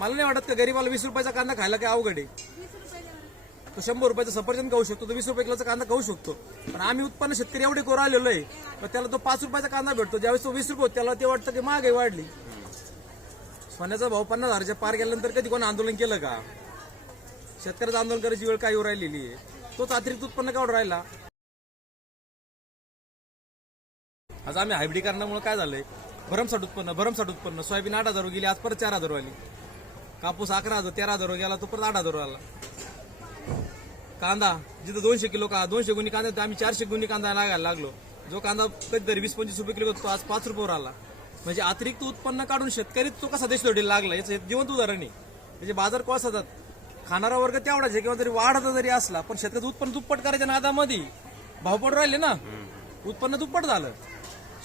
मला नाही वाटत का गरीबाला वीस रुपयाचा कांदा खायला काय अवघड आहे. तो शंभर रुपयाचा सफरचंद खाऊ शकतो तो वीस रुपये किलोचा कांदा खाऊ शकतो. पण आम्ही उत्पन्न शेतकरी एवढे करू आलेलो आहे त्याला तो पाच रुपयाचा कांदा भेटतो. ज्यावेळेस तो वीस रुपये त्याला ते वाटतं की महागाई वाढली. सोन्याचा भाव पन्नास हजारच्या पार गेल्यानंतर कधी कोण आंदोलन केलं का? शेतकऱ्याचं आंदोलन करायची वेळ काय येऊ राहिलेली आहे? तोच अतिरिक्त उत्पन्न काढून राहिला? आज आम्ही हायब्रिडीकरणामुळे काय झालंय? भरमसाठ उत्पन्न भरमसाठ उत्पन्न. सोयाबीन आठ हजार गेली आज परत चार हजार आली. कापूस अकरा हजार तेरा हजार गेला तो परत आठ हजार आला. कांदा जिथं दोनशे किलो का दोनशे गुणी कांदा आम्ही चारशे गुणी कांदा लागायला लागलो. जो कांदा कधीतरी वीस पंचवीस रुपये किलो तो आज पाच रुपयावर आला. म्हणजे अतिरिक्त उत्पन्न काढून शेतकरी तो कसा देश लागला याचं जिवंत उदाहरण आहे. म्हणजे बाजार कोळसा होतात खाणारा वर्ग तेवढाच आहे किंवा जरी वाढता जरी असला पण शेतकऱ्याचं उत्पन्न दुप्पट करायच्या नादामध्ये भाव पडून राहिले ना. उत्पन्न दुप्पट झालं.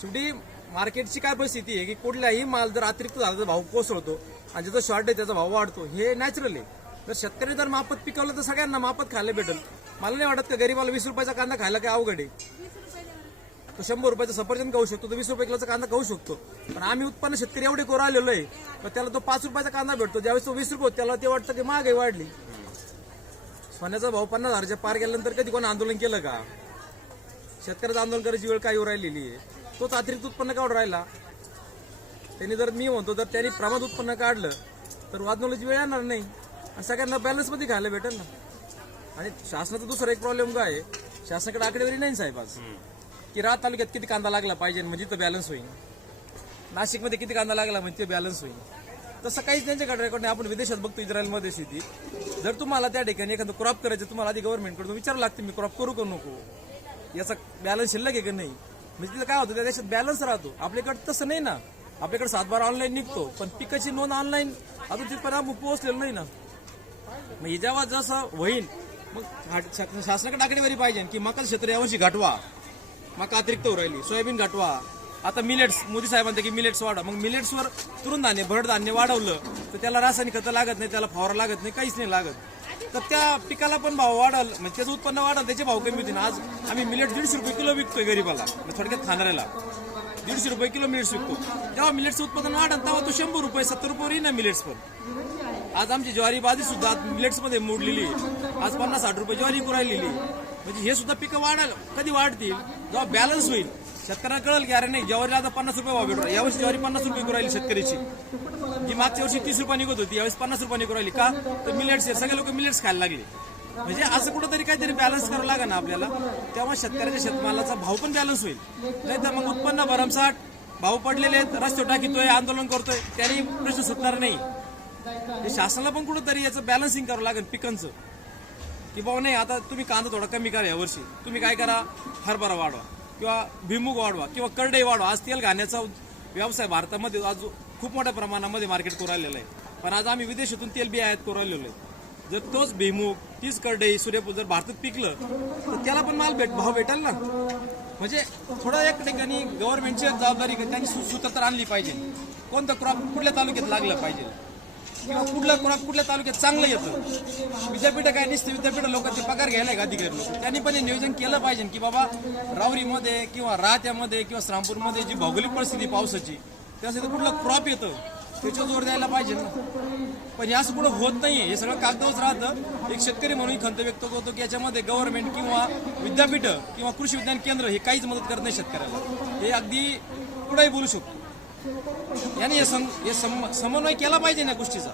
शेवटी मार्केटची काय परिस्थिती आहे की कुठलाही माल जर अतिरिक्त झाला तर भाव कोसळतो. आणि जिथं शॉर्ट आहे त्याचा भाव वाढतो. हे नॅचरल आहे. जर शेतकरी जर मापत पिकवलं तर सगळ्यांना मापत खायला भेटेल. मला नाही वाटत का गरीबाला वीस रुपयाचा कांदा खायला काय अवघड आहे. तो शंभर रुपयाचा सफरचंद खाऊ शकतो तो वीस रुपये किलोचा कांदा खाऊ शकतो. पण आम्ही उत्पन्न शेतकरी एवढे करू आलेलो आहे तर त्याला तो पाच रुपयाचा कांदा भेटतो. ज्यावेळेस तो वीस रुपये त्याला ते वाटतं की महागाई वाढली. सोन्याचा भाव पन्नास हजारच्या पार गेल्यानंतर कधी कोण आंदोलन केलं का? शेतकऱ्याचं आंदोलन करायची वेळ काय येऊ राहिलेली आहे. तोच अतिरिक्त उत्पन्न काढून राहिला? त्यांनी जर मी म्हणतो तर त्यांनी प्रमाण उत्पन्न काढलं तर वादनोलीची वेळ येणार नाही. आणि सगळ्यांना बॅलन्समध्ये खायला भेटेल ना. आणि शासनाचा दुसरा एक प्रॉब्लेम काय आहे शासनाकडे आकडेवारी नाही साहेब आज. की रात तालुक्यात किती कांदा लागला पाहिजे म्हणजे तो बॅलन्स होईल नाशिकमध्ये किती कांदा लागला म्हणजे ते बॅलन्स होईल तसं काहीच त्यांच्याकडे रेकॉर्ड नाही आपण विदेशात बघतो इस्रायलमध्ये शेती जर तुम्हाला त्या ठिकाणी एखादं क्रॉप करायचं तुम्हाला आधी गव्हर्नमेंटकडून विचारावं लागतं मी क्रॉप करू का नको? याचा बॅलन्स शिल्लक आहे का नाही? म्हणजे तिथं काय होतं त्या देशात बॅलन्स राहतो. आपल्याकडे तसं नाही ना. आपल्याकडे सातबार ऑनलाईन निघतो पण पिकाची नोंद ऑनलाईन अजून तिथपर्यंत पोहोचलेलं नाही ना. मग हे जेव्हा जसं होईल मग शासनाकडे आकडेवारी पाहिजे की मका क्षेत्र यावर्षी गाठवा. मका अतिरिक्त होऊ राहिली सोयाबीन गाठवा. आता मिलेट्स मोदी साहेबांत की मिलेट्स वाढवा. मग मिलेट्सवर तृणधान्य भरडधान्य वाढवलं तर त्याला रासायनिक खतं लागत नाही त्याला फवारा लागत नाही काहीच नाही लागत. तर त्या पिकाला पण भाव वाढल म्हणजे त्याचं उत्पन्न वाढल त्याचे भाव कमी होतील. आज आम्ही मिलेट दीडशे रुपये किलो विकतोय गरीबाला थोडक्यात खाणाऱ्याला. दीडशे रुपये किलो मिलेट्स विकतो. जेव्हा मिलेट्सचं उत्पादन वाढल तेव्हा तो शंभर रुपये सत्तर रुपये येईन ना मिलेट्स पण. आज आमची ज्वारी बाजी सुद्धा आज मिलेट्समध्ये मोडलेली आहे. आज पन्नास साठ रुपये ज्वारी विकू राहिलेली म्हणजे हे सुद्धा पिकं वाढायला कधी वाढतील जेव्हा बॅलन्स होईल. शेतकऱ्यांना कळेल की अरे नाही ज्वारीला आता पन्नास रुपये भाव भेटतो यावर्षी ज्वारी पन्नास रुपये विकू राहिली शेतकऱ्याची जी मागच्या वर्षी तीस रुपये निघत होती यावेळेस पन्नास रुपये निघू राहिली. का? तर मिलेट्स सगळे लोक मिलेट्स खायला लागले. म्हणजे असं कुठंतरी काहीतरी बॅलन्स करावं लागेल ना आपल्याला. तेव्हा शेतकऱ्याच्या शेतमालाचा भाव पण बॅलन्स होईल. नाही तर मग उत्पन्न भरमसाठ भाव पडलेले आहेत रस्ते टाकीतोय आंदोलन करतोय त्याने प्रश्न सुटणार नाही. हे शासनाला पण कुठंतरी याचं बॅलन्सिंग करावं लागेल पिकांचं. की बाबा नाही आता तुम्ही कांदा थोडा कमी करा यावर्षी तुम्ही काय करा हरभरा वाढवा किंवा भिमुग वाढवा किंवा करडई वाढवा. आज तेल घाण्याचा व्यवसाय भारतामध्ये आज खूप मोठ्या प्रमाणामध्ये मार्केट करू राहिलेलं आहे. पण आज आम्ही विदेशातून तेल बी आयात करू आहे. जर तोच भिमुग तीच करडे सूर्यफूल जर भारतात पिकलं तर त्याला पण माल भेट भाव भेटेल ना? म्हणजे थोडं एक ठिकाणी गव्हर्नमेंटची जबाबदारी त्यांनी सु- सूत्र तर आणली पाहिजे. कोणतं क्रॉप कुठल्या तालुक्यात लागलं पाहिजे? किंवा कुठला क्रॉप कुठल्या तालुक्यात चांगलं येतं? विद्यापीठ काय नसते विद्यापीठ लोक ते पगार घ्यायला का अधिकारी लोक त्यांनी पण हे नियोजन केलं पाहिजे की बाबा रावरीमध्ये किंवा राहत्यामध्ये किंवा श्रामपूरमध्ये जी भौगोलिक परिस्थिती पावसाची त्यासाठी कुठलं क्रॉप येतं? त्याच्यावर जोर द्यायला पाहिजे ना. पण हे असं कुठं होत नाहीये. हे सगळं कागदावरच राहतं. एक शेतकरी म्हणून खंत व्यक्त करतो की याच्यामध्ये गव्हर्नमेंट किंवा विद्यापीठ किंवा कृषी विज्ञान केंद्र हे काहीच मदत करत नाही शेतकऱ्याला. हे अगदी कुठेही बोलू शकतो. याने हे सम- हे सम- समन्वय केला पाहिजे ना गोष्टीचा.